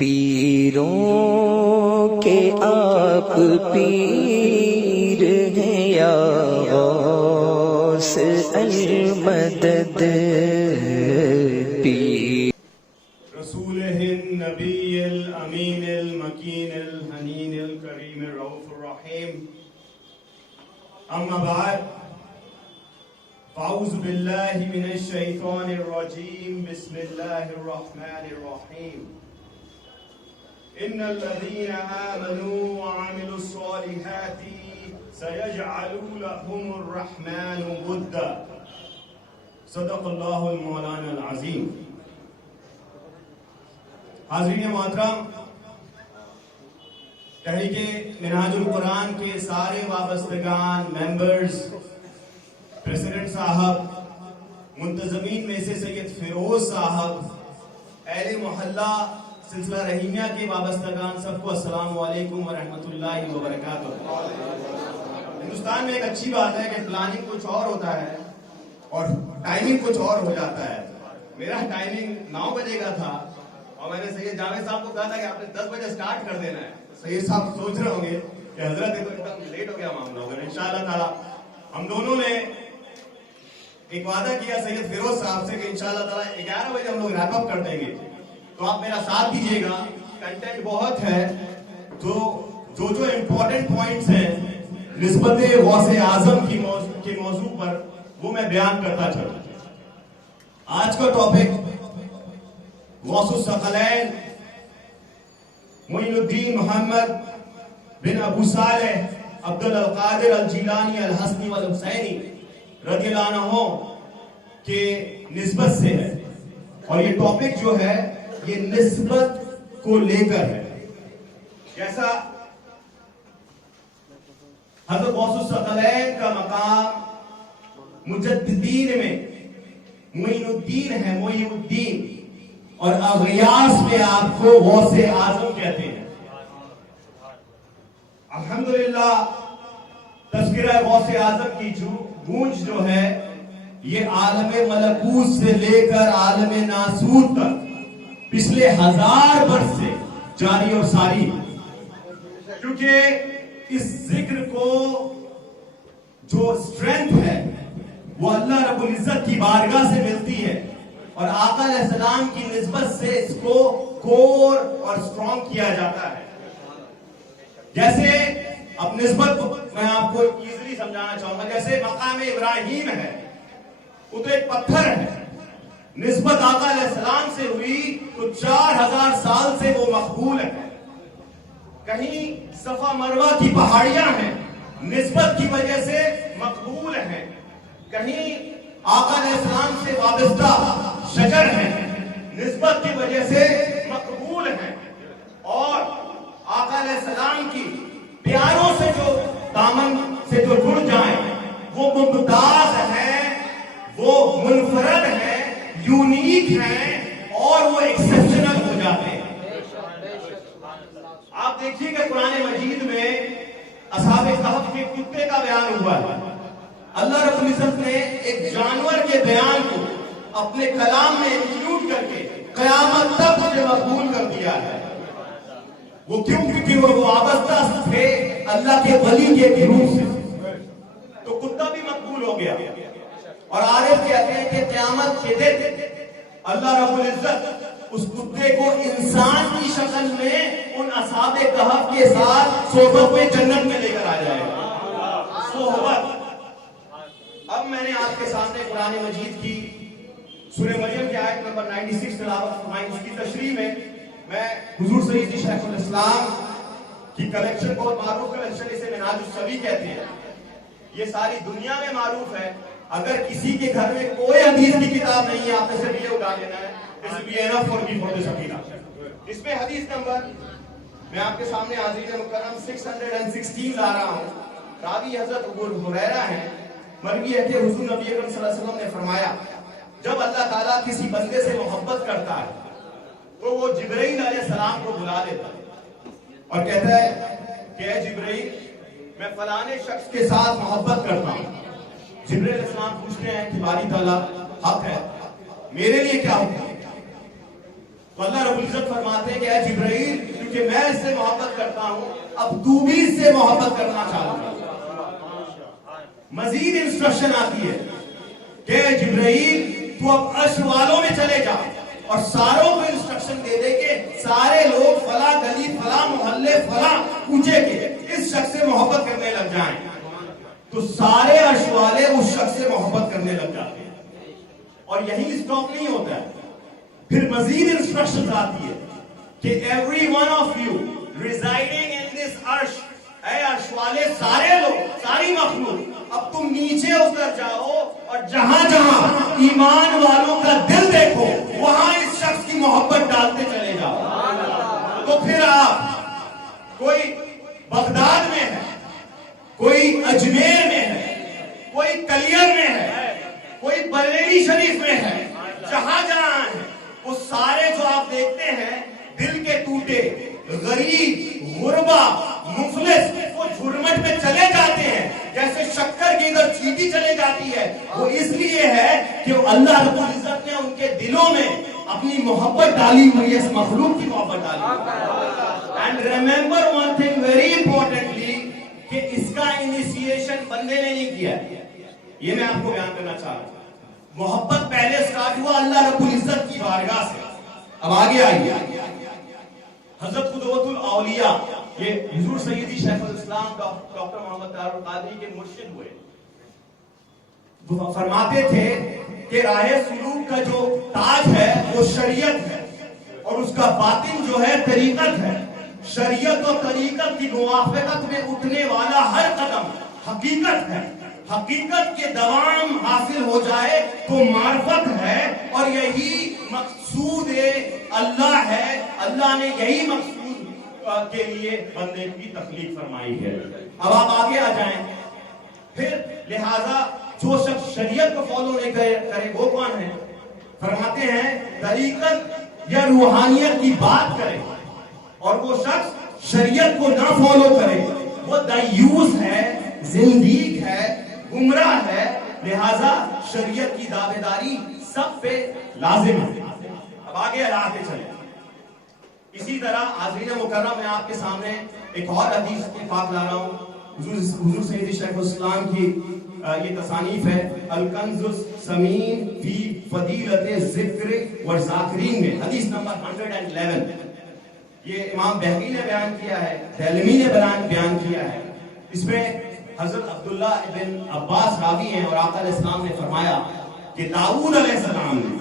پیروں کے آپ پیر ہیں یا غوث المدد پیر رسولہ النبی الامین المکین الحنین الکریم الرؤوف الرحیم اما بعد فاعوذ باللہ من الشیطان الرجیم بسم اللہ الرحمن الرحیم ان الذین آمنوا وعملوا الصالحات سيجعل لهم الرحمن ودا صدق اللہ المولانا العظیم. حاضرین محترم، تحریک منہاج القرآن کے سارے وابستگان، ممبرز، پریزیڈنٹ صاحب، منتظمین میں سے سید فیروز صاحب، اہل محلہ سلسلہ رحیمیہ کے وابستگان، سب کو السلام علیکم ورحمۃ اللہ وبرکاتہ. ہندوستان میں ایک اچھی بات ہے کہ پلاننگ کچھ اور ہوتا ہے اور ٹائمنگ کچھ اور ہو جاتا ہے. میرا ٹائمنگ 9 بجے کا تھا اور میں نے سید جاوید صاحب کو کہا تھا کہ آپ نے 10 بجے سٹارٹ کر دینا ہے. سید صاحب سوچ رہے ہوں گے کہ حضرت ایک دم لیٹ ہو گیا معاملہ ہوگا. انشاءاللہ تعالی ہم دونوں نے ایک وعدہ کیا سید فیروز صاحب سے کہ انشاءاللہ تعالی 11 بجے ہم لوگ ریپ اپ کر دیں گے. تو آپ میرا ساتھ دیجئے گا. کنٹینٹ بہت ہے، تو جو امپورٹنٹ پوائنٹس ہیں نسبت غوث اعظم کے موضوع پر وہ میں بیان کرتا چلوں. آج کا ٹاپک غوث الثقلین معین الدین محمد بن ابو صالح عبد القادر الجیلانی الحسنی والحسینی رضی اللہ عنہ کے نسبت سے ہے. اور یہ ٹاپک جو ہے یہ نسبت کو لے کر ہے. جیسا حضرت غوث الثقلین کا مقام مجددین میں معین الدین ہے، معین الدین، اور اغیاث میں آپ کو غوث اعظم کہتے ہیں. الحمدللہ تذکرہ غوث اعظم کی گونج جو ہے یہ عالم ملکوت سے لے کر عالم ناسوت تک پچھلے 1000 برس سے جاری اور ساری، کیونکہ اس ذکر کو جو اسٹرینتھ ہے وہ اللہ رب العزت کی بارگاہ سے ملتی ہے اور آقا علیہ السلام کی نسبت سے اس کو کور اور اسٹرانگ کیا جاتا ہے. جیسے اب نسبت میں آپ کو ایزلی سمجھانا چاہوں گا. جیسے مقام ابراہیم ہے، وہ تو ایک پتھر ہے. نسبت آقا علیہ السلام سے ہوئی تو 4000 سال سے وہ مقبول ہے. کہیں صفا مروہ کی پہاڑیاں ہیں، نسبت کی وجہ سے مقبول ہیں. کہیں آقا علیہ السلام سے وابستہ شجر ہیں، نسبت کی وجہ سے مقبول ہیں. اور آقا علیہ السلام کی پیاروں سے جو دامن سے جو جڑ جائیں وہ ممتاز ہیں، وہ منفرد ہیں، یونیک ہیں اور وہ ایکسپشنل ہو جاتے ہیں. آپ دیکھیے کہ قرآن مجید میں اصحاب کہف کے کتے کا بیان ہوا ہے. اللہ رب العزت نے ایک جانور کے بیان کو اپنے کلام میں انکلوڈ کر کے قیامت تک اسے مقبول کر دیا ہے. وہ کیوں؟ کیونکہ وہ وابستہ تھے اللہ کے ولی کے گروہ سے، تو کتا بھی مقبول ہو گیا. اور عارف کہتے ہیں کہ قیامت کے دن اللہ رب العزت اس کتے کو انسان کی شکل میں ان اصحاب کہف کے ساتھ صحبت میں جنت میں لے کر آ جائے گا. صحبت. اب میں نے آپ کے سامنے قرآن مجید کی سورہ مریم کی آیت نمبر 96 تلاوت فرمائی. اس کی تشریح میں میں حضور سیدی شیخ الاسلام کی کلیکشن، بہت معروف کلیکشن، اسے منہاج السوی کہتے ہیں، یہ ساری دنیا میں معروف ہے. اگر کسی کے گھر میں کوئی حدیث کی کتاب نہیں ہے، آپ نے صرف یہ اٹھا لینا ہے. اس میں حدیث نمبر میں آپ کے سامنے حاضرین مکرم 616 لا رہا ہوں. راوی حضرت ابو ہریرہ ہیں. مروی ہے کہ حضور نبی اکرم صلی اللہ علیہ وسلم نے فرمایا جب اللہ تعالیٰ کسی بندے سے محبت کرتا ہے تو وہ جبرائیل علیہ السلام کو بلا لیتا ہے اور کہتا ہے کہ اے جبرائیل، میں فلانے شخص کے ساتھ محبت کرتا ہوں. جبرائیل علیہ السلام پوچھتے ہیں کہ باری تعالیٰ حق ہے، میرے لیے کیا حکم ہے؟ تو تو اللہ رب العزت فرماتے ہیں کہ اے جبرائیل کیونکہ میں اس سے محبت کرتا ہوں اب تو بھی اس سے محبت کرنا چاہتا ہوں. مزید انسٹرکشن آتی ہے کہ اے جبرائیل تو اب عرش والوں میں چلے جا اور ساروں کو انسٹرکشن دے دے کہ سارے لوگ فلاں گلی فلاں محلے فلاں کوچے کے اس شخص سے محبت کرنے لگ جائیں. تو سارے عرش والے اس شخص سے محبت کرنے لگ جاتے ہیں. اور یہی اسٹاپ نہیں ہوتا ہے, پھر مزید انسٹرکشن آتی ہے کہ every one of you residing in this arsh, اے عرش والے سارے لوگ ساری مخلوق اب تم نیچے اتر جاؤ اور جہاں جہاں ایمان والوں کا دل دیکھو وہاں اس شخص کی محبت ڈالتے چلے جاؤ. تو پھر آپ کوئی بغداد میں ہے, کوئی اجمیر میں ہے, کوئی کلیر میں ہے, کوئی بریلی شریف میں ہے, جہاں جہاں ہے وہ سارے جو آپ دیکھتے ہیں دل کے ٹوٹے غریب غربا مفلس وہ جھرمٹ میں چلے جاتے ہیں جیسے شکر کی ادھر چیٹی چلے جاتی ہے. وہ اس لیے ہے کہ اللہ رب العزت نے ان کے دلوں میں اپنی محبت ڈالی ہوئی ہے, اس مخلوق کی محبت ڈالی ہوئی ہے. And remember one thing very importantly کہ اس کا انیشیشن بندے نے نہیں کیا, یہ میں آپ کو بیان کرنا چاہ رہا ہوں. محبت پہلے سٹارٹ ہوا اللہ رب العزت کی بارگاہ سے. اب آگے آئیے, حضرت قدوۃ الاولیاء یہ حضور سیدی شیخ الاسلام ڈاکٹر محمد طاہر القادری کے مرشد ہوئے. وہ فرماتے تھے کہ راہ سلوک کا جو تاج ہے وہ شریعت ہے اور اس کا باطن جو ہے طریقت ہے. شریعت اور طریقت کی موافقت میں اٹھنے والا ہر قدم حقیقت ہے. حقیقت کے دوام حاصل ہو جائے تو معرفت ہے اور یہی مقصود اللہ ہے. اللہ نے یہی مقصود کے لیے بندے کی تخلیق فرمائی ہے. اب آپ آگے آ جائیں, پھر لہذا جو شخص شریعت کو فالو نہیں کرے وہ کون ہے؟ فرماتے ہیں طریقت یا روحانیت کی بات کرے اور وہ شخص شریعت کو نہ فالو کرے وہ دیوس ہے, زندیق ہے, گمراہ ہے. لہذا شریعت کی دعویداری سب پہ لازم ہے. اب آگے آتے چلیں. اسی طرح حاضرین مکرم میں آپ کے سامنے ایک اور حدیث پاک لا رہا ہوں. حضور سیدی شیخ الاسلام کی یہ تصانیف ہے الکنز الثمین فی فضیلت ذکر والذاکرین میں حدیث نمبر 111. یہ امام بہقی نے بیان کیا ہے, دہلوی نے بیان کیا ہے. اس میں حضرت عبداللہ ابن عباس راوی ہیں اور آقا علیہ السلام نے فرمایا کہ داؤد علیہ السلام نے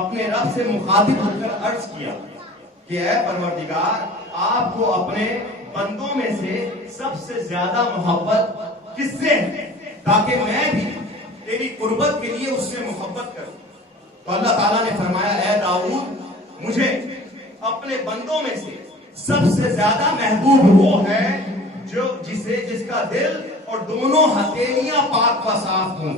اپنے رب سے مخاطب ہو کر عرض کیا کہ اے پروردگار آپ کو اپنے بندوں میں سے سب سے زیادہ محبت کس سے ہے تاکہ میں بھی تیری قربت کے لیے اس سے محبت کروں. تو اللہ تعالیٰ نے فرمایا اے داؤد مجھے اپنے بندوں میں سے سب سے زیادہ محبوب وہ ہے جس کا دل اور دونوں ہتھیلیاں پاک و صاف ہوں,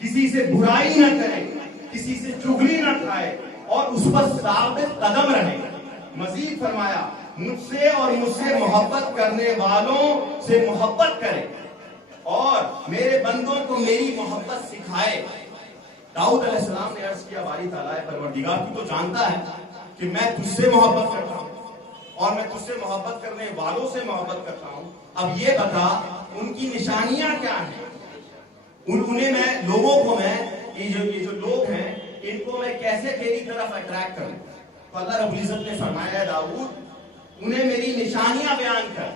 کسی سے برائی نہ کرے, کسی سے چغلی نہ کھائے اور اس پر ثابت قدم رہے. مزید فرمایا مجھ سے اور مجھ سے محبت کرنے والوں سے محبت کرے اور میرے بندوں کو میری محبت سکھائے. داؤد علیہ السلام نے عرض کیا باری تعالیٰ پروردگار تو جانتا ہے کہ میں تجھ سے محبت کرتا ہوں اور میں تجھ سے محبت کرنے والوں سے محبت کرتا ہوں. اب یہ بتا ان کی نشانیاں کیا ہیں, انہیں میں لوگوں کو میں یہ جو لوگ ہیں ان کو میں کیسے تیری طرف اٹریکٹ کروں. تو اللہ رب العزت نے فرمایا داؤد انہیں میری نشانیاں بیان کر,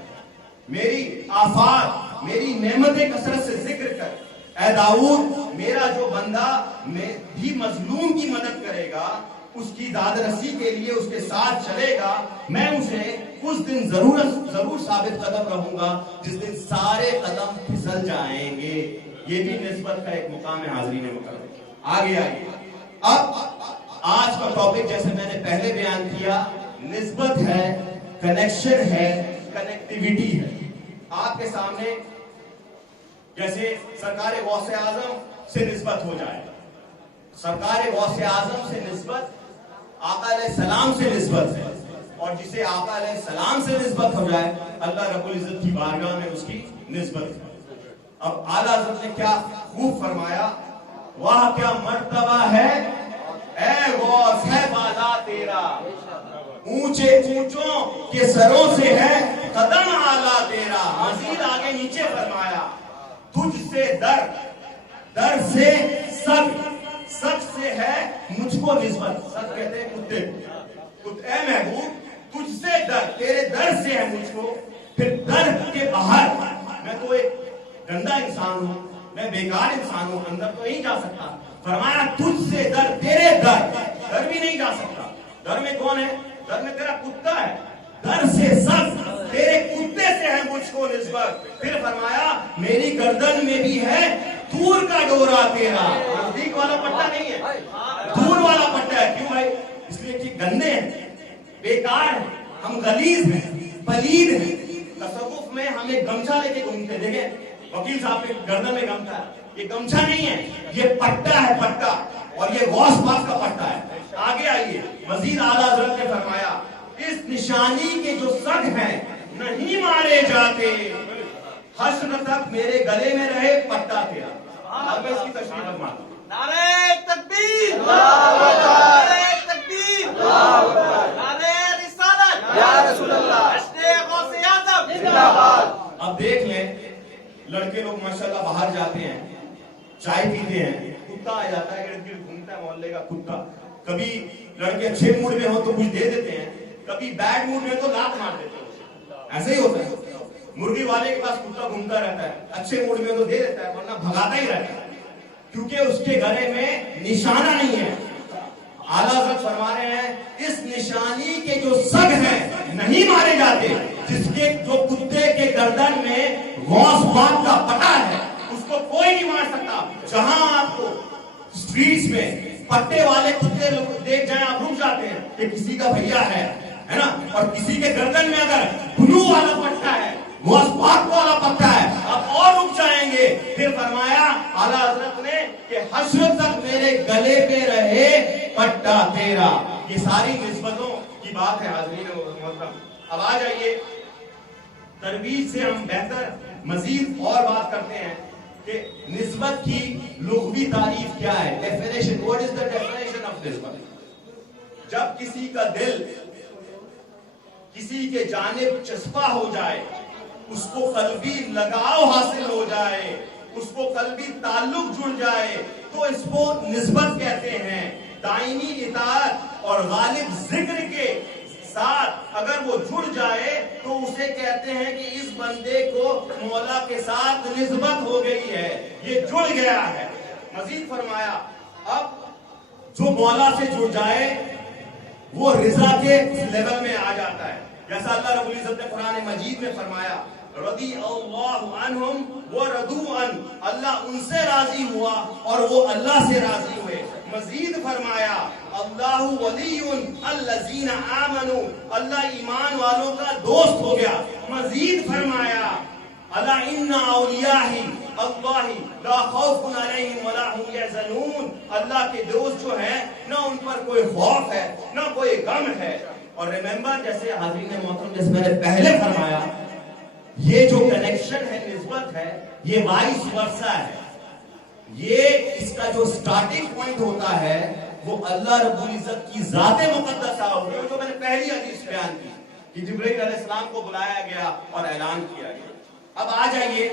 میری آفات میری نعمت کثرت سے ذکر کر. اے داؤد میرا جو بندہ بھی مظلوم کی مدد کرے گا اس کی داد رسی کے لیے اس کے ساتھ چلے گا میں اسے اس دن ضرور ثابت قدم رہوں گا جس دن سارے قدم پھسل جائیں گے. یہ بھی نسبت کا ایک مقام ہے حاضرین مکرم. آگے آئیے. اب آج کا ٹاپک جیسے میں نے پہلے بیان کیا نسبت ہے, کنیکشن ہے, کنیکٹیویٹی ہے. آپ کے سامنے جیسے سرکار غوث اعظم سے نسبت ہو جائے, سرکار غوث اعظم سے نسبت آقا علیہ السلام سے نسبت ہے اور جسے آقا علیہ السلام سے نسبت ہو جائے اللہ رب العزت کی بارگاہ میں اس کی نسبت ہے. اب اعلیٰ حضرت نے کیا خوب فرمایا, واہ کیا مرتبہ ہے اے غوث ہے بالا تیرا, اونچے اونچوں کے سروں سے ہے قدم آلہ تیرا. مزید آگے نیچے فرمایا تجھ سے در، در سے سگ، سگ سے ہے مجھ کو نسبت. سگ کہتے ہیں کتے کو. اے محبوب تجھ سے در، تیرے در سے ہے مجھ کو. پھر در کے باہر میں تو ایک گندا انسان ہوں، میں بیکار انسان ہوں، اندر تو نہیں جا سکتا. فرمایا تجھ سے در، تیرے در، در بھی نہیں جا سکتا. در میں کون ہے؟ در میں تیرا کتا ہے. در سے سب، تیرے کتے سے ہے مجھ کو نسبت. پھر فرمایا میری گردن میں بھی ہے دور کا ڈورا تیرا. نزدیک والا پٹا نہیں ہے، دور والا پٹا ہے. کیوں بھائی؟ اس لیے کہ گندے ہیں، بیکار ہیں، ہم غلیظ ہیں، پلید ہیں. تصوف میں ہم ایک گمچھا لے کے گھومتے. دیکھیں وکیل صاحب کے گردن میں گمچھا ہے، یہ گمچھا نہیں ہے، یہ پٹا ہے، پٹا. اور یہ غوث پاک کا پٹا ہے. آگے آئیے مزید اعلیٰ حضرت نے فرمایا اس نشانی کے جو سگ ہیں نہیں مارے جاتے، حشر تک میرے گلے میں رہے پٹا تیرا. اب میں اس کی تشریح فرماتا ہوں. نعرہ تکبیر، نعرہ تکبیر، نعرہ رسالت یا رسول اللہ، حشر غوث اعظم زندہ باد. اب دیکھ لیں لڑکے لوگ ماشاءاللہ باہر جاتے ہیں، چائے پیتے ہیں، کتا آ جاتا ہے ارد گرد گھومتا ہے محلے کا کتا. کبھی لڑکے اچھے موڈ میں ہو تو کچھ دے دیتے ہیں، کبھی بیڈ موڈ میں تو لات مار دیتے ہیں. ایسے ہی ہوتا ہے. مرغی والے کے پاس کتا گھومتا رہتا ہے، اچھے موڈ میں تو دے دیتا ہے ورنہ بھگاتا ہی رہتا ہے، کیونکہ اس کے گلے میں نشانہ نہیں ہے. اعلیٰ حضرت فرما رہے ہیں اس نشانی کے جو سگ ہیں نہیں مارے جاتے. جس کے جو کتے کے گردن میں غوث پاک کا پٹا ہے اس کو کوئی نہیں مار سکتا. جہاں آپ کو اسٹریٹس میں پٹے والے کتے دیکھ جائیں آپ رک جاتے ہیں کہ کسی کا بھیا ہے نا. اور کسی کے گردن میں اگر بلو والا پٹا ہے، غوث پاک والا پٹا ہے، آپ اور رک جائیں گے. پھر فرمایا اعلیٰ حضرت نے کہ حشر تک میرے گلے پہ رہے پٹا تیرا. یہ ساری نسبتوں کی بات ہے حاضرین محترم. اب آ جائیے ترویج سے ہم بہتر مزید اور بات کرتے ہیں کہ نسبت کی لغوی تعریف کیا ہے. Definition, what is the definition of نسبت؟ جب کسی کا دل کسی کے جانب چسپا ہو جائے، اس کو قلبی لگاؤ حاصل ہو جائے، اس کو قلبی تعلق جڑ جائے تو اس کو نسبت کہتے ہیں. دائمی اطاعت اور غالب ذکر کے ساتھ اگر وہ جڑ جائے تو اسے کہتے ہیں کہ اس بندے کو مولا کے ساتھ نسبت ہو گئی ہے، یہ جڑ گیا ہے. مزید فرمایا اب جو مولا سے جڑ جائے وہ رضا کے لیول میں آ جاتا ہے. جیسا اللہ رب العزت نے قرآن مجید میں فرمایا رضی اللہ عنہم ورضوا عنہ، اللہ ان سے راضی ہوا اور وہ اللہ سے راضی ہوئے. مزید فرمایا اللہ ولی الذین آمنوا، اللہ ایمان والوں کا دوست ہو گیا. مزید فرمایا الا ان اولیاء اللہ لا خوف علیہم ولا هم یحزنون، اللہ کے دوست جو ہیں نہ ان پر کوئی خوف ہے نہ کوئی غم ہے. اور ریممبر جیسے حاضرین محترم جیسے میں نے پہلے فرمایا یہ جو کنیکشن ہے، نسبت ہے، یہ وائس ورسا ہے. یہ اس کا جو سٹارٹنگ پوائنٹ ہوتا ہے وہ اللہ رب العزت کی ذات مقدسہ ہوگی، جو میں نے پہلی حدیث بیان کی کہ جبرائیل علیہ السلام کو بلایا گیا اور اعلان کیا گیا. اب آ جائیے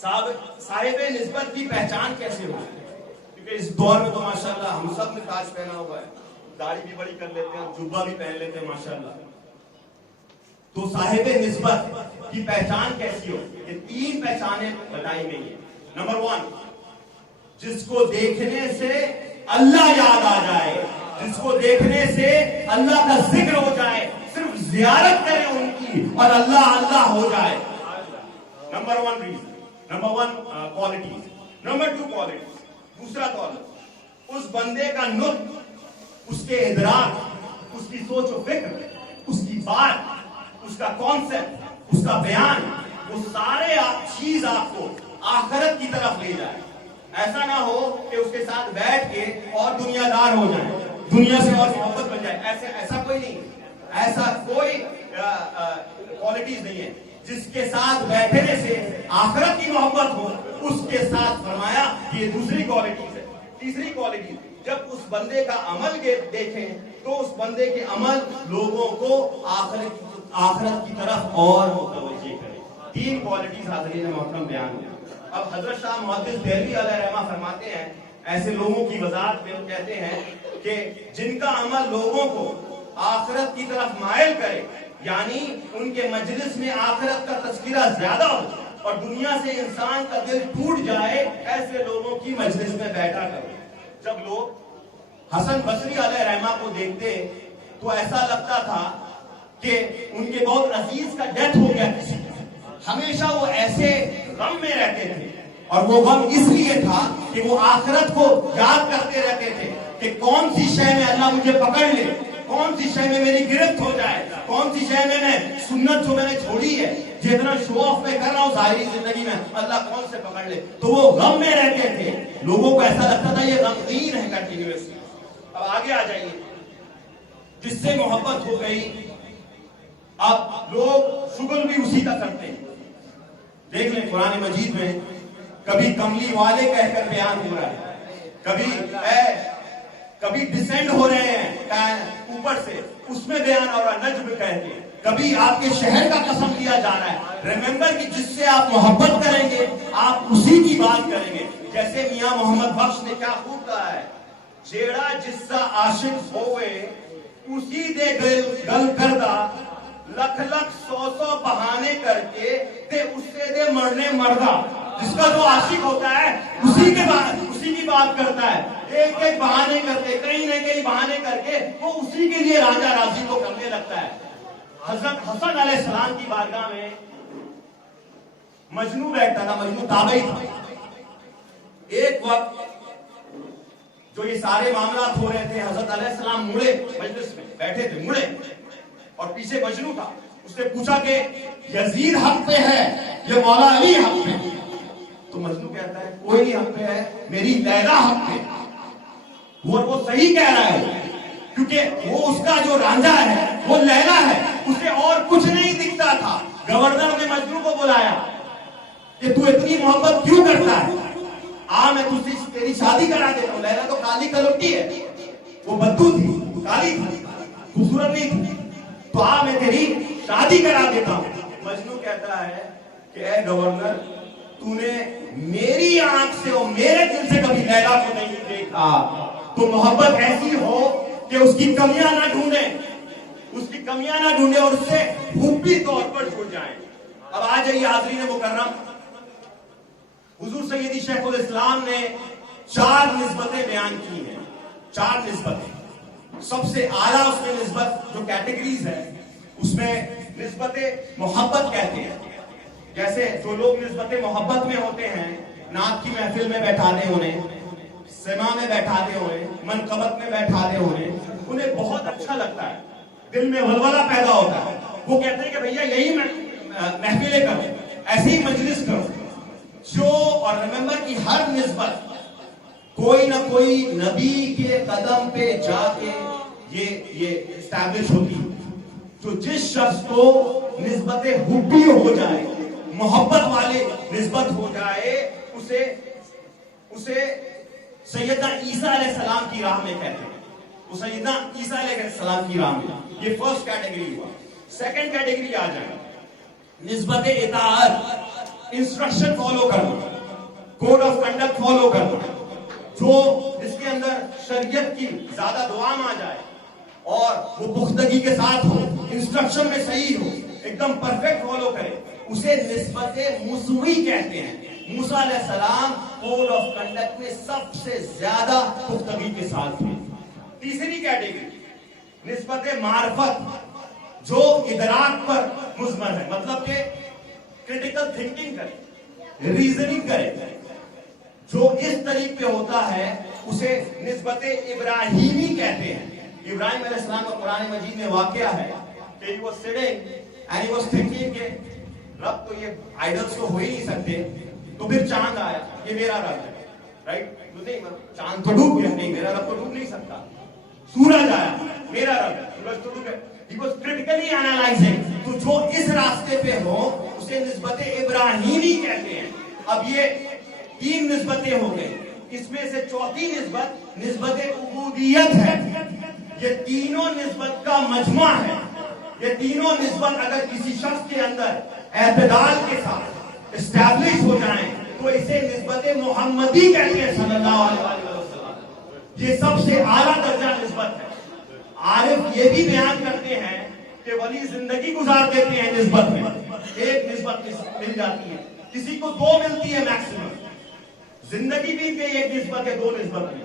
صاحب نسبت کی پہچان کیسے ہوتی ہے، کیونکہ اس دور میں تو ماشاءاللہ ہم سب نے تاج پہنا ہوا ہے، داڑھی بھی بڑی کر لیتے ہیں، جبہ بھی پہن لیتے ہیں ماشاءاللہ. تو صاحب نسبت کی پہچان کیسی ہو؟ یہ 3 پہچانیں بتائی گئی ہیں. نمبر 1، جس کو دیکھنے سے اللہ یاد آ جائے، جس کو دیکھنے سے اللہ کا ذکر ہو جائے، صرف زیارت کریں ان کی اور اللہ اللہ ہو جائے. Number 1 reason, number 1 quality. Number 2 quality, دوسرا کوالٹی اس بندے کا نطق، اس کے ادراک، اس کی سوچ و فکر، اس کی بات، اس کا کانسیپٹ، اس کا بیان، وہ سارے چیز آپ کو آخرت کی طرف لے جائے. ایسا نہ ہو کہ اس کے ساتھ بیٹھ کے اور دنیا دار ہو جائے، دنیا سے اور محبت بن جائے. ایسا کوئی نہیں، ایسا کوئی کوالٹیز نہیں ہے. جس کے ساتھ بیٹھنے سے آخرت کی محبت ہو اس کے ساتھ فرمایا یہ دوسری کوالٹیز ہے. تیسری کوالٹی، جب اس بندے کا عمل دیکھیں تو اس بندے کے عمل لوگوں کو آخرت کی طرف اور متوجہ کرے. 3 کوالٹیز حاضرین محترم بیان ہوئی. اب حضرت شاہ محدث دہلوی علیہ رحمہ فرماتے ہیں ایسے لوگوں کی وضاحت میں وہ کہتے ہیں کہ جن کا عمل لوگوں کو آخرت کی طرف مائل کرے, یعنی ان کے مجلس میں آخرت کا تذکرہ زیادہ ہو اور دنیا سے انسان کا دل ٹوٹ جائے, ایسے لوگوں کی مجلس میں بیٹھا کرے. جب لوگ حسن بصری علیہ رحمہ کو دیکھتے تو ایسا لگتا تھا کہ ان کے بہت عزیز کا ڈیتھ ہو گیا کسی کا. ہمیشہ وہ ایسے غم میں رہتے تھے, اور وہ غم اس لیے تھا کہ وہ آخرت کو یاد کرتے رہتے تھے کہ کون سی شے میں اللہ مجھے پکڑ لے, کون سی شے میں میری گرفت ہو جائے, کون سی شے میں سنت جو میں نے چھوڑی ہے, جتنا شو آف میں کر رہا ہوں ظاہری زندگی میں, اللہ کون سے پکڑ لے. تو وہ غم میں رہتے تھے. لوگوں کو ایسا لگتا تھا یہ غمگین ہے کنٹینیوسلی. اب آگے آ جائیے, جس سے محبت ہو گئی اب لوگ شغل بھی اسی کا کرتے ہیں. دیکھ لیں قرآن مجید میں کبھی کملی والے کہہ کر بیان ہو رہا ہے, کبھی ڈسینڈ ہو رہے ہیں اوپر سے, اس میں بیان ہو رہا ہے نجم کہہ کے. کبھی آپ کے شہر کا قسم لیا جا رہا ہے. ریممبر کہ جس سے آپ محبت کریں گے آپ اسی کی بات کریں گے. جیسے میاں محمد بخش نے کیا خوب کہا ہے, جیڑا جس کا عاشق ہوئے اسی دے گل کردہ, لکھ لکھ 100 بہانے کر کے تے اس سے دے مرنے مردہ. جس کا جو عاشق ہوتا ہے اسی کی بات کرتا ہے, ایک ایک بہانے کرتے, کہیں نہ کہیں بہانے کر کے وہ اسی کے لیے راجا راضی کو کرنے لگتا ہے. حضرت حسن علیہ السلام کی بارگاہ میں مجنو بیٹھتا تھا, مجنو تابعی تھا. ایک وقت جو یہ سارے معاملات ہو رہے تھے, حضرت علیہ السلام مڑے, مجلس میں بیٹھے تھے مڑے, اور پیچھے مجنو تھا. اس نے پوچھا کہ یزید حق پہ ہے یا مولا علی حق پہ؟ تو مجنو کہتا ہے کوئی نہیں حق پہ ہے, میری لیلا حق پہ. وہ صحیح کہہ رہا ہے کیونکہ وہ اس کا جو رانجھا ہے وہ لیلا ہے, اسے اور کچھ نہیں دکھتا تھا. گورنر نے مجنو کو بلایا کہ تو اتنی محبت کیوں کرتا ہے, میں تیری شادی کرا دیتا ہوں. لیلا تو کالی کلوٹی ہے, وہ بدو تھی, کالی تھی, خوبصورت نہیں تھی, تو میں تیری شادی کرا دیتا ہوں. مجنو کہتا ہے کہ اے گورنر, تو نے میری آنکھ سے اور میرے دل سے کبھی لیلا کو نہیں دیکھا, تو محبت ایسی ہو کہ اس کی کمیاں نہ ڈھونڈے اور اس سے حبی طور پر جڑ جائیں. اب آ جائیے حاضرین مکرم, حضور سیدی شیخ الاسلام نے 4 نسبتیں بیان کی ہیں. 4 نسبتیں. سب سے اعلیٰ اس میں نسبت جو کیٹیگریز ہے اس میں نسبت محبت کہتے ہیں. جیسے جو لوگ نسبت محبت میں ہوتے ہیں, نعت کی محفل میں بیٹھا دے انہیں, سما میں بیٹھا دے انہیں, منقبت میں بیٹھا دے انہیں بہت اچھا لگتا ہے, دل میں ولولہ پیدا ہوتا ہے. وہ کہتے ہیں کہ بھیا یہی محفلیں کرو, ایسے ہی مجلس کرو. جو اور ریممبر کی ہر نسبت کوئی نہ کوئی نبی کے قدم پہ جا کے یہ اسٹیبلش ہوتی ہے. تو جس شخص کو نسبت حبی ہو جائے, محبت والے نسبت ہو جائے, اسے سیدنا عیسیٰ علیہ السلام کی راہ میں کہتے ہیں. وہ سیدنا عیسیٰ علیہ السلام کی راہ میں. یہ فرسٹ کیٹیگری ہوا. سیکنڈ کیٹیگری آ جائے نسبت اطاعت, انسٹرکشن فالو کرنا, کوڈ آف کنڈکٹ فالو کرنا, جو جس کے اندر شریعت کی زیادہ دعام آ جائے اور وہ پختگی کے ساتھ ہو, انسٹرکشن میں صحیح ہو, ایک دم پرفیکٹ فالو کرے, اسے نسبت موسوی کہتے ہیں. موسیٰ علیہ السلام کوڈ آف کنڈکٹ میں سب سے زیادہ پختگی کے ساتھ تھے. تیسری کیٹیگری نسبت معرفت, جو ادراک پر مزمن ہے, مطلب کہ کریٹیکل تھنکنگ کرے, ریزننگ کرے, جو اس طریقے پہ ہوتا ہے اسے نسبت ابراہیمی کہتے ہیں. ابراہیم علیہ السلام کا قرآن مجید میں واقعہ ہے کہ he was sitting and he was thinking کہ رب تو یہ آئیڈلز تو ہو ہی نہیں سکتے, تو پھر چاند آیا, یہ میرا رب ہے, رائٹ؟ نہیں, چاند تو ڈوب گیا, نہیں میرا رب تو ڈوب نہیں سکتا. سورج آیا, میرا رب ہے, سورج تو ڈوب گیا. He was critically analyzing. تو جو اس راستے پہ ہو اسے نسبت ابراہیمی کہتے ہیں. اب یہ 3 نسبتیں ہو گئی. اس میں سے چوتھی نسبت عبودیت ہے. یہ تینوں نسبت کا مجمع ہے. یہ تینوں نسبت اگر کسی شخص کے اندر اعتدال کے ساتھ اسٹیبلش ہو جائیں تو اسے نسبت محمدی کہتے ہیں صلی اللہ علیہ وسلم. یہ سب سے اعلیٰ درجہ نسبت ہے. عارف یہ بھی بیان کرتے ہیں کہ ولی زندگی گزار دیتے ہیں نسبت میں. ایک نسبت مل جاتی ہے, کسی کو دو ملتی ہے میکسیمم. زندگی بھی کہ ایک نسبت ہے, دو نسبت میں.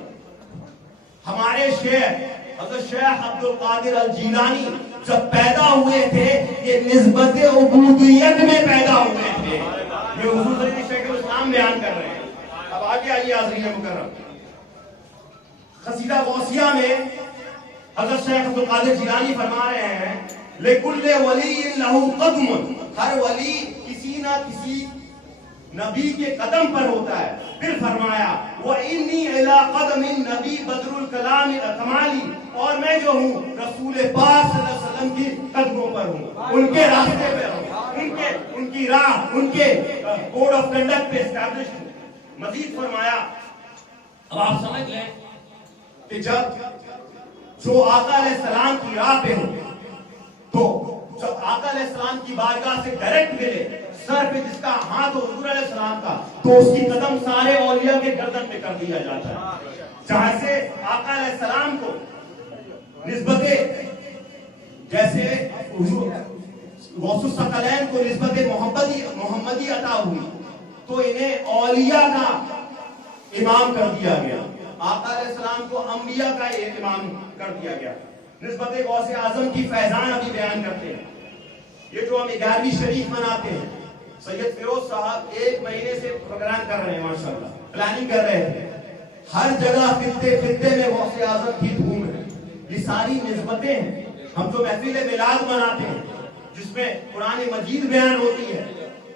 ہمارے شیخ حضرت شیخ عبد القادر الجیلانی جب پیدا ہوئے تھے یہ نسبت عبودیت میں پیدا ہوئے تھے. یہ حضور شیخ الاسلام بیان کر رہے ہیں. اب آگے آئیے حاضرین مکرم, قصیدہ غوثیہ میں حضرت شیخ عبد القادر جیلانی فرما رہے ہیں لِكُلِّ وَلِيٍّ لَهُ قَدْمٌ, ہر ولی کسی نہ کسی نبی کے قدم پر ہوتا ہے. پھر فرمایا وَإِنِّي إِلَىٰ قَدْمِ النَّبِي بَدْرُ الْكَلَامِ الْكَمَالِ, اور میں جو ہوں رسول پاک صلی اللہ علیہ وسلم کی قدموں پر ہوں, ان کے راستے پہ ہوں, ان کی راہ, ان کے کوڈ آف کنڈکٹ پہ اسٹیبلش ہوں. مزید فرمایا, اب آپ سمجھ لیں کہ جب جو آقا علیہ السلام کی راہ پہ ہوں تو جب آقا علیہ السلام کی بارگاہ سے ڈائریکٹ ملے, سر پہ جس کا ہاتھ ہو حضور علیہ السلام کا, تو اس کی قدم سارے اولیاء کے گردن پہ کر دیا جاتا ہے. جہاں سے آقا علیہ السلام کو نسبت جیسے غوث الثقلین کو نسبت محمدی عطا ہوئی تو انہیں اولیاء کا امام کر دیا گیا. آقا علیہ السلام کو انبیاء کا امام کر دیا گیا. نسبت غوث اعظم کی فیضان ابھی بیان کرتے ہیں. یہ جو ہم 11ویں شریف مناتے ہیں, سید فیروز صاحب 1 مہینے سے پروگرام کر رہے ہیں, ماشاءاللہ پلاننگ کر رہے ہیں. ہر جگہ خطے میں غوث اعظم کی دھوم ہے. یہ ساری نسبتیں ہیں. ہم جو محفل میلاد مناتے ہیں جس میں قرآن مجید بیان ہوتی ہے,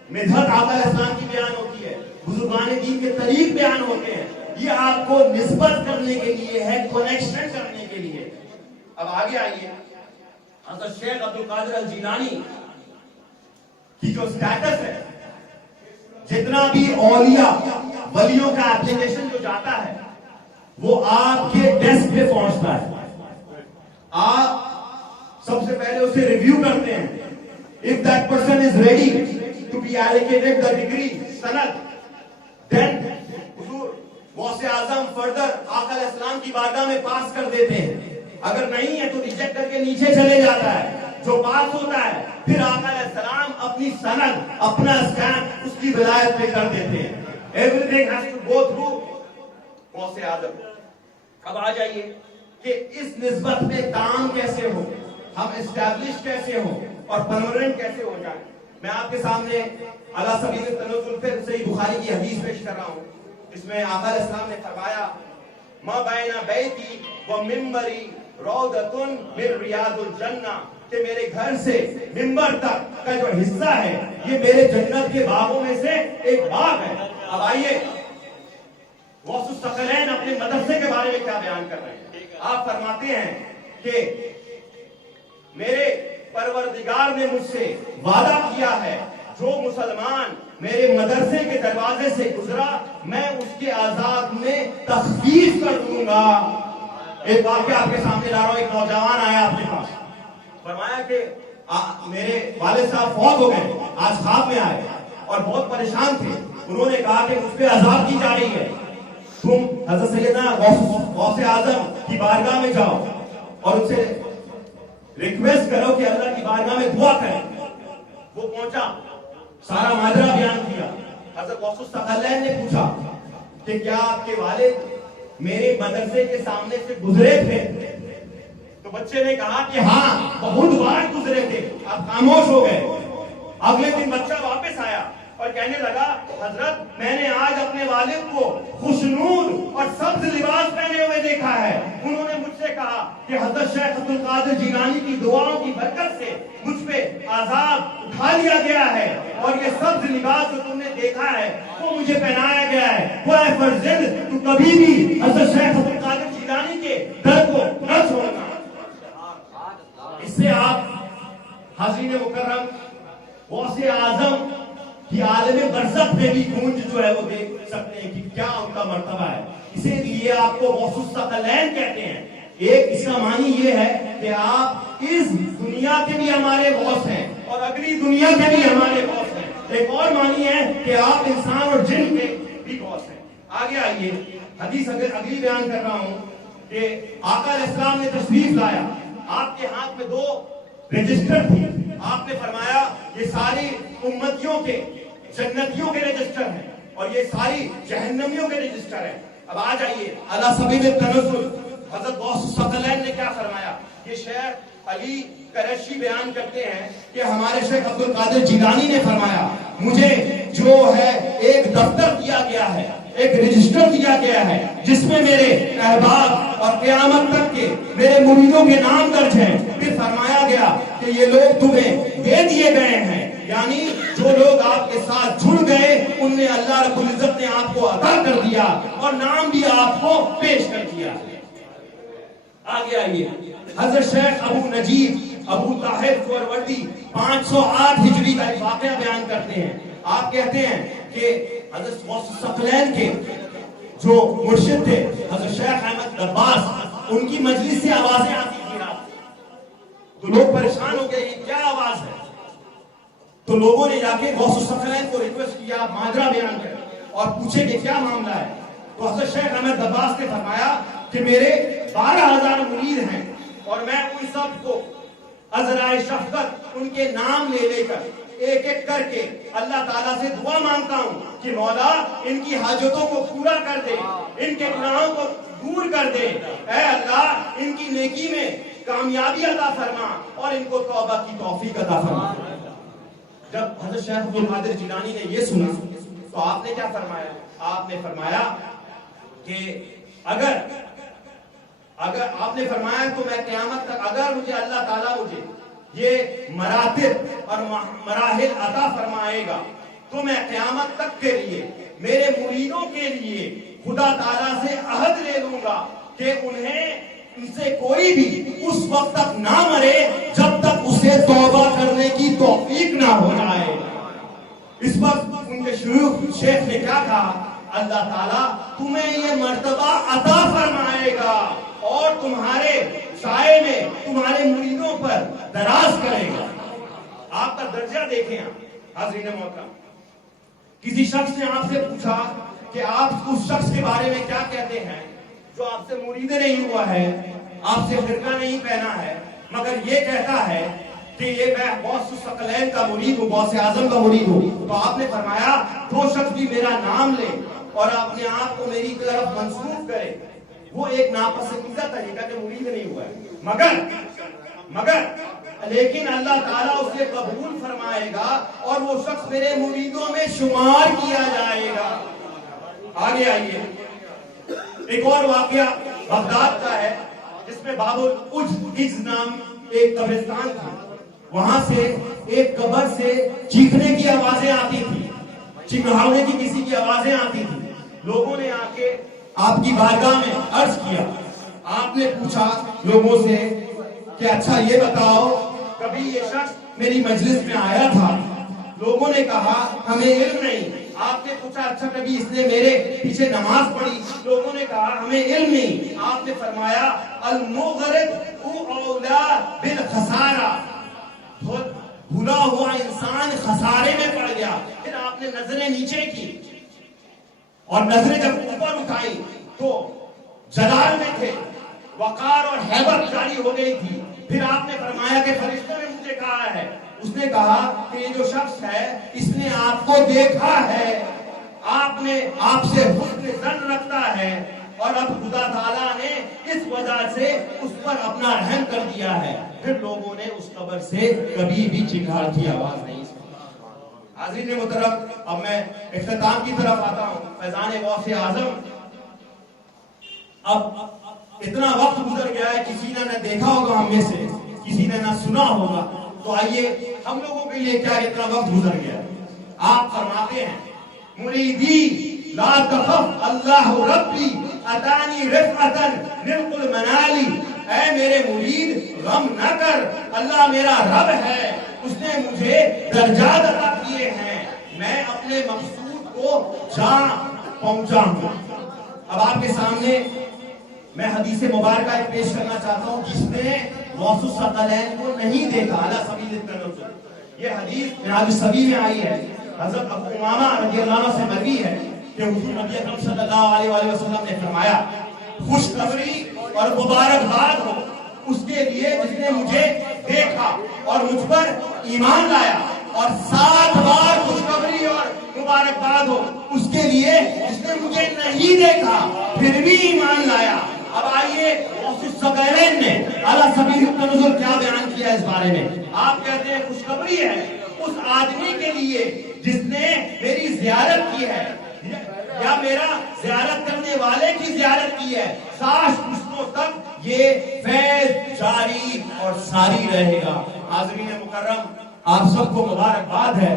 مدحت آقا علیہ السلام کی بیان ہوتی ہے, بزرگان دین کے طریق بیان ہوتے ہیں, یہ آپ کو نسبت کرنے کے لیے ہے, کنیکشن کرنے کے لیے. اب آگے آئیے, حضرت شیخ عبد القادر الجیلانی کی جو سٹیٹس ہے, جتنا بھی اولیاء ولیوں کا اپلیکیشن جو جاتا ہے وہ آپ کے ڈیسک پہ پہنچتا ہے. آپ سب سے پہلے اسے ریویو کرتے ہیں. If that person is ready to be allocated the degree sanad, then حضور غوث اعظم فردر آقا علیہ السلام کی بارگاہ میں پاس کر دیتے ہیں. اگر نہیں ہے تو ریجیکٹ کر کے نیچے چلے جاتا ہے. جو پاس ہوتا ہے پھر آقا علیہ السلام اپنی سند, اپنا اسٹیمپ اس کی ولایت پہ کر دیتے ہیں. Everything has to go through غوث اعظم. اب آ جائیے کہ اس نسبت میں کام کیسے ہو, ہم اسٹیبلش کیسے ہوں اور پرماننٹ کیسے ہو جائیں. میں آپ کے سامنے علی سبیل التنزل پھر صحیح بخاری کی حدیث پیش کر رہا ہوں. اس میں آقا علیہ السلام نے فرمایا ما بین بیتی و منبری روضۃ من ریاض الجنہ, کہ میرے گھر سے منبر تک کا جو حصہ ہے یہ میرے جنت کے باغوں میں سے ایک باغ ہے. اب آئیے غوث الثقلین اپنے مدرسے کے بارے میں کیا بیان کر رہے ہیں. آپ فرماتے ہیں کہ میرے پروردگار نے مجھ سے وعدہ کیا ہے جو مسلمان میرے مدرسے کے دروازے سے گزرا میں اس کے عذاب میں تخفیف کر دوں گا. ایک واقعہ آپ کے سامنے لا رہا ہوں. ایک نوجوان آیا آپ کے پاس, فرمایا کہ میرے والد صاحب فوت ہو گئے, آج خواب میں آئے اور بہت پریشان تھے. انہوں نے کہا کہ مجھ پہ عذاب کی جا رہی ہے, تم حضرت سیدنا غوث اعظم کی بارگاہ میں جاؤ اور ان سے ریکویسٹ کرو کہ اللہ کی بارگاہ میں دعا کریں. وہ پہنچا, سارا ماجرا بیان کیا. حضرت غوث الثقلین نے پوچھا کہ کیا آپ کے والد میرے مدرسے کے سامنے سے گزرے تھے؟ تو بچے نے کہا کہ ہاں بہت بار گزرے تھے. آپ خاموش ہو گئے. اگلے دن بچہ واپس آیا اور کہنے لگا حضرت میں نے آج اپنے والد کو خوشنود اور سبز لباس پہنے ہوئے دیکھا ہے. انہوں نے مجھ سے کہا کہ حضرت شیخ عبد القادر جیلانی کی دعاؤں کی برکت سے مجھ پہ عذاب اٹھا لیا گیا ہے اور یہ سبز لباس جو تم نے دیکھا ہے وہ مجھے پہنایا گیا ہے. وہ اے فرزند تو کبھی بھی حضرت شیخ عبد القادر جیلانی کے در کو نہ چھوڑنا. اس سے آپ حاضرین مکرم غوث اعظم کہ عالم برزخ میں بھی گونج جو ہے وہ دیکھ سکتے ہیں کہ کیا ان کا مرتبہ ہے. اسی لیے آپ کو غوث الثقلین کہتے ہیں. ایک اس کا معنی یہ ہے کہ آپ اس دنیا کے بھی ہمارے غوث ہیں اور اگلی دنیا کے بھی ہمارے غوث ہیں. ایک اور معنی ہے کہ آپ انسان اور جن کے بھی غوث ہیں. آگے آئیے, حدیث اگلی بیان کر رہا ہوں کہ آقا علیہ السلام نے تشریف لایا, آپ کے ہاتھ میں 2 رجسٹر تھی. آپ نے فرمایا یہ ساری امتیوں کے, جنتیوں کے رجسٹر ہیں اور یہ ساری جہنمیوں کے رجسٹر ہیں. اب آ جائیے علی سبیل التنزل, حضرت غوث الثقلین نے کیا فرمایا. یہ شیخ علی قریشی بیان کرتے ہیں کہ ہمارے شیخ عبد القادر جیلانی نے فرمایا مجھے جو ہے ایک دفتر دیا گیا ہے, ایک رجسٹر دیا گیا ہے جس میں میرے احباب اور قیامت تک کے میرے مریدوں کے نام درج ہیں. پھر فرمایا گیا کہ یہ لوگ تمہیں دے دیے گئے ہیں, یعنی جو لوگ آپ کے ساتھ جڑ گئے ان نے اللہ رب العزت نے آپ کو عطا کر دیا اور نام بھی آپ کو پیش کر دیا. آگے آئیے, حضرت شیخ ابو نجیب ابو طاہر سہروردی 508 ہجری کا ایک واقعہ بیان کرتے ہیں. آپ کہتے ہیں کہ حضرت غوث الثقلین کے جو مرشد تھے حضرت شیخ احمد دباس, ان کی مجلس سے آوازیں آتی تھی رات, تو لوگ پریشان ہو گئے یہ کیا آواز ہے. تو لوگوں نے جا کے غوث الثقلین کو ریکویسٹ کیا آپ ماجرا بیان کریں اور پوچھے کہ کیا معاملہ ہے. تو حضرت شیخ احمد دباس نے فرمایا کہ میرے 12,000 مرید ہیں اور میں ان سب کو عذرائے شفقت ان کے نام لے لے کر ایک ایک کر کے اللہ تعالیٰ سے دعا مانگتا ہوں کہ مولا ان کی حاجتوں کو پورا کر دے, ان کے گناہوں کو دور کر دے, اے اللہ ان کی نیکی میں کامیابی عطا فرما اور ان کو توبہ کی توفیق عطا فرما. جب حضرت شیخ عبد القادر جیلانی نے یہ سنا تو آپ نے کیا فرمایا. آپ نے فرمایا کہ اگر آپ نے فرمایا تو میں قیامت تک اگر مجھے اللہ تعالیٰ مجھے یہ مراتب اور مراحل عطا فرمائے گا تو میں قیامت تک کے لیے میرے مریدوں کے لیے خدا تعالیٰ سے عہد لے لوں گا کہ انہیں ان سے کوئی بھی اس وقت تک نہ مرے جب تک اسے توبہ کرنے کی توفیق نہ ہو جائے. اس وقت ان کے شیخ نے کیا کہا, اللہ تعالیٰ تمہیں یہ مرتبہ عطا فرمائے گا اور تمہارے سائے میں تمہارے مریدوں پر دراز کرے گا. آپ کا درجہ دیکھیں. حاضرین محترم, کسی شخص نے آپ سے پوچھا کہ آپ اس شخص کے بارے میں کیا کہتے ہیں جو آپ سے مرید نہیں ہوا ہے, آپ سے فرقہ نہیں پہنا ہے, مگر یہ کہتا ہے کہ یہ میں غوث الثقلین کا مرید ہوں, غوث اعظم کا مرید ہوں. تو آپ نے فرمایا جو شخص بھی میرا نام لے اور اپنے آپ کو میری طرف منسوب کرے وہ ایک ناپسندیدہ طریقہ کے مرید نہیں ہوا ہے, مگر لیکن اللہ تعالیٰ اسے قبول فرمائے گا اور وہ شخص میرے مریدوں میں شمار کیا جائے گا. آگے آئیے, ایک اور واقعہ بغداد کا ہے جس میں باب العجز نام ایک قبرستان تھا. وہاں سے ایک قبر سے چیخنے کی آوازیں آتی تھی, چکھاونے کی کسی کی آوازیں آتی تھی. لوگوں نے آ کے آپ کی بارگاہ میں عرض کیا. آپ نے پوچھا لوگوں سے کہ اچھا یہ بتاؤ کبھی یہ شخص میری مجلس میں آیا تھا؟ لوگوں نے کہا ہمیں علم نہیں. آپ نے پوچھا اچھا کبھی اس نے میرے پیچھے نماز پڑھی؟ لوگوں نے کہا ہمیں علم نہیں. آپ نے فرمایا المغرق اولا بالخسارہ, بھولا ہوا انسان خسارے میں پڑ گیا. پھر آپ نے نظریں نیچے کی اور نظریں جب اوپر اٹھائی تو جلال میں تھے, وقار اور ہیبت جاری ہو گئی تھی. پھر آپ نے فرمایا کہ فرشتوں نے مجھے کہا ہے. اس نے کہا کہ یہ جو شخص ہے اس نے آپ کو دیکھا ہے, آپ سے حسن ظن رکھتا ہے اور اب خدا تعالیٰ نے اس وجہ سے اس پر اپنا رحم کر دیا ہے. پھر لوگوں نے اس قبر سے کبھی بھی چنگھاڑ کی آواز نہیں سنی. حاضرین محترم, اب میں اختتام کی طرف آتا ہوں. فیضان غوث اعظم, اب اتنا وقت گزر گیا ہے, کسی نے نہ دیکھا ہوگا ہم میں سے, کسی نے نہ سنا ہوگا. تو آئیے ہم لوگوں کے لیے کیا اتنا وقت گزر گیا. آپ فرماتے ہیں مریدی لا تخف اللہ ربی اتانی رفعتا نلق المنالی, اے میرے مرید غم نہ کر, اللہ میرا رب ہے, اس نے مجھے درجات عطا کیے ہیں, میں اپنے مقصود کو جا پہنچا ہوں. اب آپ کے سامنے میں حدیث مبارکہ ایک پیش کرنا چاہتا ہوں جس نے غوث الثقلین کو نہیں دیکھا علی سبیل التنزل. یہ حدیث منہاج السبیل میں آئی ہے. حضرت ابو امامہ رضی اللہ عنہ سے مروی ہے کہ حضور نبی اکرم صلی اللہ علیہ وآلہ وسلم نے فرمایا خوشخبری اور مبارکباد ہو اس کے لیے جس نے مجھے دیکھا اور مجھ پر ایمان لایا, اور 7 بار خوشخبری اور مبارکباد ہو اس کے لیے جس نے مجھے نہیں دیکھا پھر بھی ایمان لایا. اب آئیے غوث الثقلین نے علی سبیل التنزل کیا بیان کیا اس بارے میں. آپ کہتے ہیں خوشخبری ہے اس آدمی کے لیے جس نے میری زیارت کی ہے یا میرا زیارت کرنے والے کی زیارت کی ہے, 60 پشتوں تک یہ فیض جاری اور ساری رہے گا. حاضرین مکرم, آپ سب کو مبارکباد ہے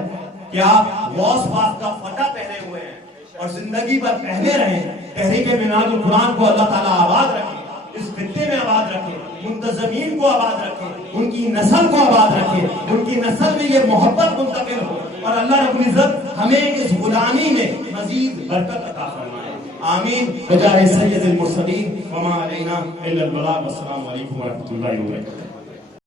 کہ آپ غوث پاک کا فتح پہنے ہوئے ہیں اور زندگی پر پہنے رہے. تحریک منہاج القرآن کو اللہ تعالیٰ آباد رکھے, اس خطے میں آباد رکھے, منتظمین کو آباد رکھے, ان کی نسل کو آباد رکھے, ان کی نسل میں یہ محبت منتقل ہو, اور اللہ رب العزت ہمیں اس غلامی میں مزید برکت عطا فرمائے. آمین. بجائے سید المرسلین وما علینا الا البلاغ. السلام علیکم ورحمۃ اللہ وبرکاتہ.